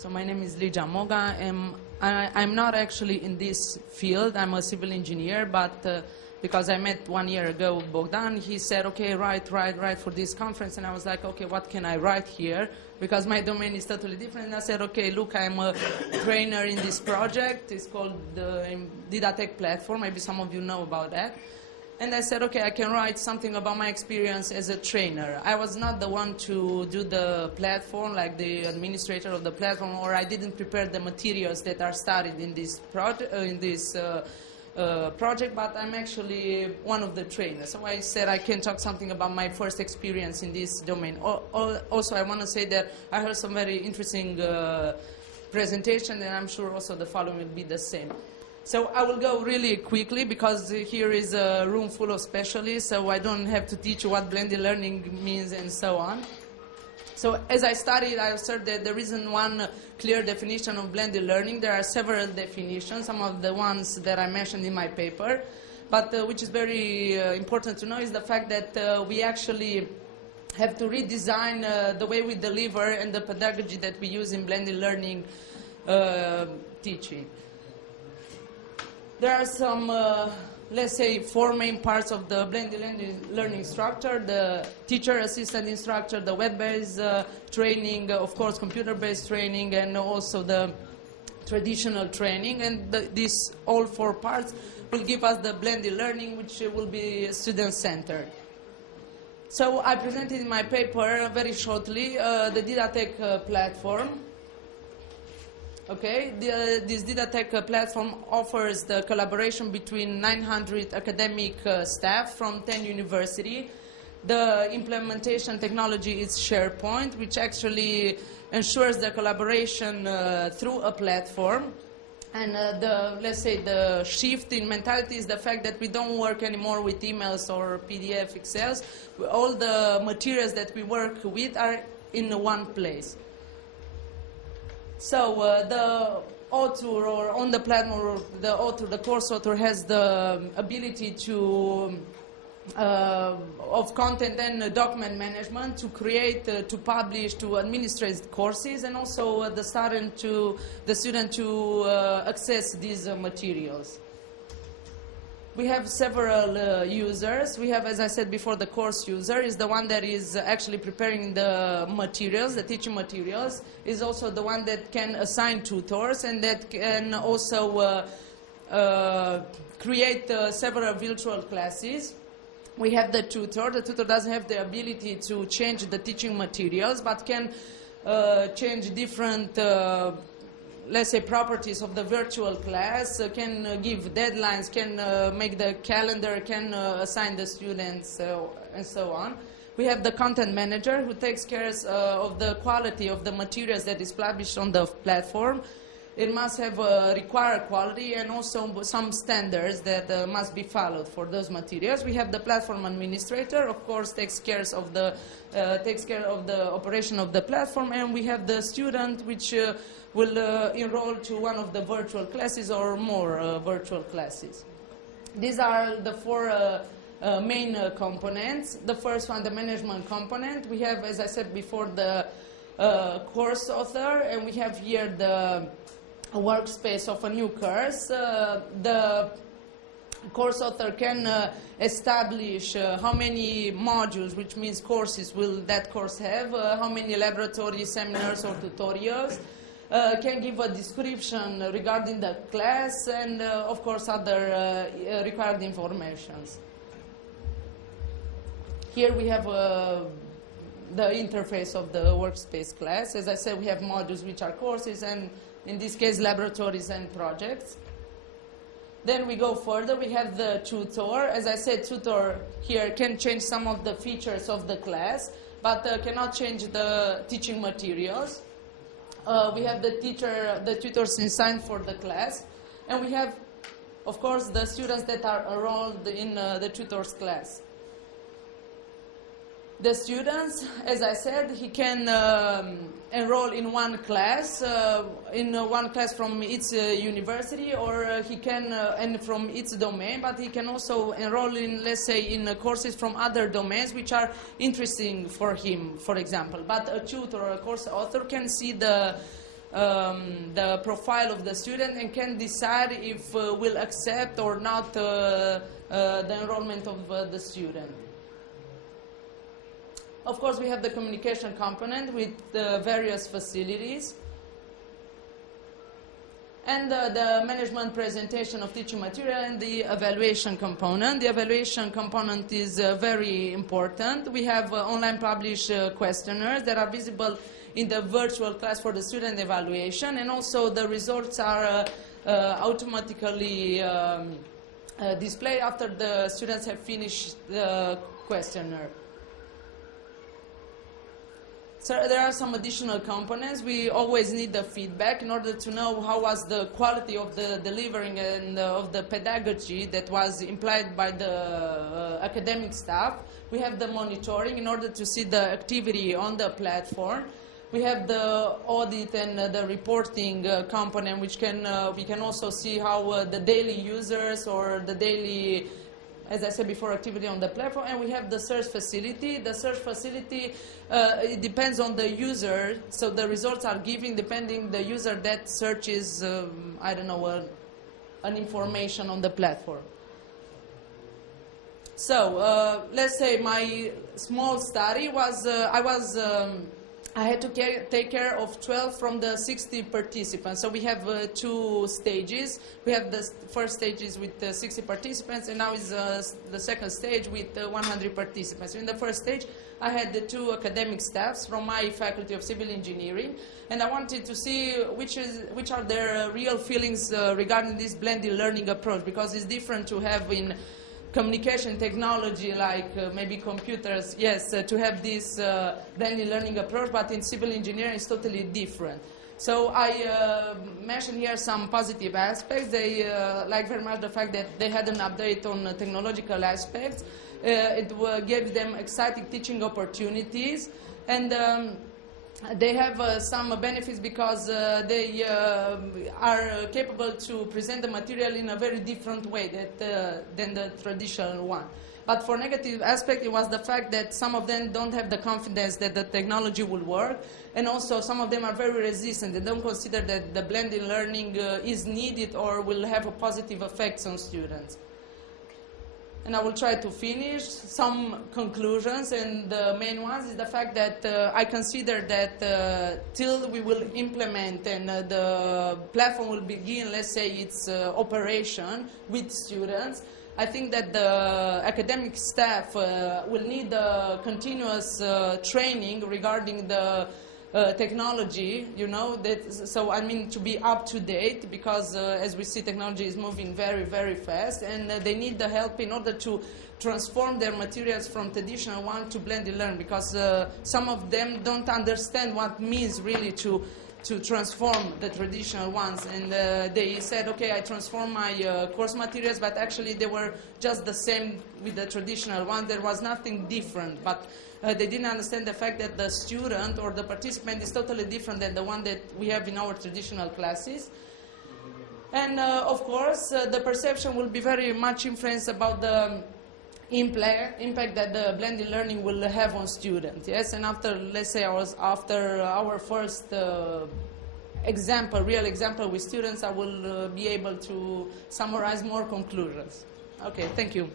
So my name is Ligia Moga. I'm not actually in this field. I'm a civil engineer, but because I met 1 year ago Bogdan, he said, okay, write for this conference. And I was like, okay, what can I write here? Because my domain is totally different. And I said, okay, look, I'm a trainer in this project. It's called the Untitled Platform. Maybe some of you know about that. And I said, okay, I can write something about my experience as a trainer. I was not the one to do the platform, like the administrator of the platform, or I didn't prepare the materials that are studied in this project, but I'm actually one of the trainers. So I said I can talk something about my first experience in this domain. Also, I want to say that I heard some very interesting presentation, and I'm sure also the following will be the same. So I will go really quickly because here is a room full of specialists, so I don't have to teach you what blended learning means and so on. So as I studied, I observed that there isn't one clear definition of blended learning. There are several definitions, some of the ones that I mentioned in my paper. But which is very important to know is the fact that we actually have to redesign the way we deliver and the pedagogy that we use in blended learning teaching. There are some, let's say, 4 main parts of the blended learning structure: the teacher, assistant instructor, the web-based training, of course, computer-based training, and also the traditional training. And these all 4 parts will give us the blended learning, which will be student-centered. So I presented in my paper very shortly the Untitled platform. Okay, this Untitled platform offers the collaboration between 900 academic staff from 10 universities. The implementation technology is SharePoint, which actually ensures the collaboration through a platform. And let's say the shift in mentality is the fact that we don't work anymore with emails or PDF, Excels. All the materials that we work with are in one place. So the author, or on the platform, the course author has the ability to of content and document management, to create, to publish, to administrate courses, and also the student to access these materials. We have several users. We have, as I said before, the course user is the one that is actually preparing the materials, the teaching materials. Is also the one that can assign tutors and that can also create several virtual classes. We have the tutor. The tutor doesn't have the ability to change the teaching materials, but can change different let's say properties of the virtual class, can give deadlines, can make the calendar, can assign the students, and so on. We have the content manager who takes care of the quality of the materials that is published on the platform. It must have required quality and also some standards that must be followed for those materials. We have the platform administrator, of course, takes care of the operation of the platform, and we have the student, which will enroll to one of the virtual classes or more virtual classes. These are the 4 main components. The first one, the management component. We have, as I said before, the course author, and we have here the workspace of a new course. The course author can establish how many modules, which means courses, will that course have, how many laboratory seminars or tutorials, can give a description regarding the class, and of course other required informations. Here we have the interface of the workspace class. As I said, we have modules which are courses, and in this case laboratories and projects. Then we go further. We have the tutor. As I said, tutor here can change some of the features of the class, but cannot change the teaching materials. We have the tutors assigned for the class, and we have, of course, the students that are enrolled in the tutor's class. The students, as I said, he can enroll in one class from its university, or he can, and from its domain, but he can also enroll in, let's say, in courses from other domains which are interesting for him, for example. But a tutor or a course author can see the the profile of the student and can decide if we'll accept or not the enrollment of the student. Of course, we have the communication component with the various facilities. And the management presentation of teaching material and the evaluation component. The evaluation component is very important. We have online published questionnaires that are visible in the virtual class for the student evaluation, and also the results are automatically displayed after the students have finished the questionnaire. So there are some additional components. We always need the feedback in order to know how was the quality of the delivering and of the pedagogy that was implied by the academic staff. We have the monitoring in order to see the activity on the platform. We have the audit and the reporting component, which we can also see how the daily users or the daily, as I said before, activity on the platform. And we have the search facility. The search facility, it depends on the user. So the results are given depending the user that searches, I don't know, an information on the platform. So let's say my small study was, I had to take care of 12 from the 60 participants. So we have 2 stages. We have the first stage is with 60 participants, and now is the second stage with 100 participants. In the first stage, I had the 2 academic staffs from my faculty of civil engineering, and I wanted to see which are their real feelings regarding this blended learning approach, because it's different to have in communication technology like maybe computers, yes, to have this blended learning approach, but in civil engineering it's totally different. So I mentioned here some positive aspects. They like very much the fact that they had an update on technological aspects. It gave them exciting teaching opportunities, and they have some benefits because they are capable to present the material in a very different way than the traditional one. But for negative aspect, it was the fact that some of them don't have the confidence that the technology will work, and also some of them are very resistant. They don't consider that the blended learning is needed or will have a positive effects on students. And I will try to finish some conclusions, and the main ones is the fact that I consider that till we will implement and the platform will begin, let's say, its operation with students, I think that the academic staff will need continuous training regarding the technology, you know, so I mean to be up to date, because as we see, technology is moving very, very fast, and they need the help in order to transform their materials from traditional one to blended learn, because some of them don't understand what it means really to transform the traditional ones, and they said, okay, I transform my course materials, but actually they were just the same with the traditional one. There was nothing different, but they didn't understand the fact that the student or the participant is totally different than the one that we have in our traditional classes. And of course, the perception will be very much influenced about the impact that the blended learning will have on students. Yes, and after, let's say, after our first real example with students, I will be able to summarize more conclusions. Okay, thank you.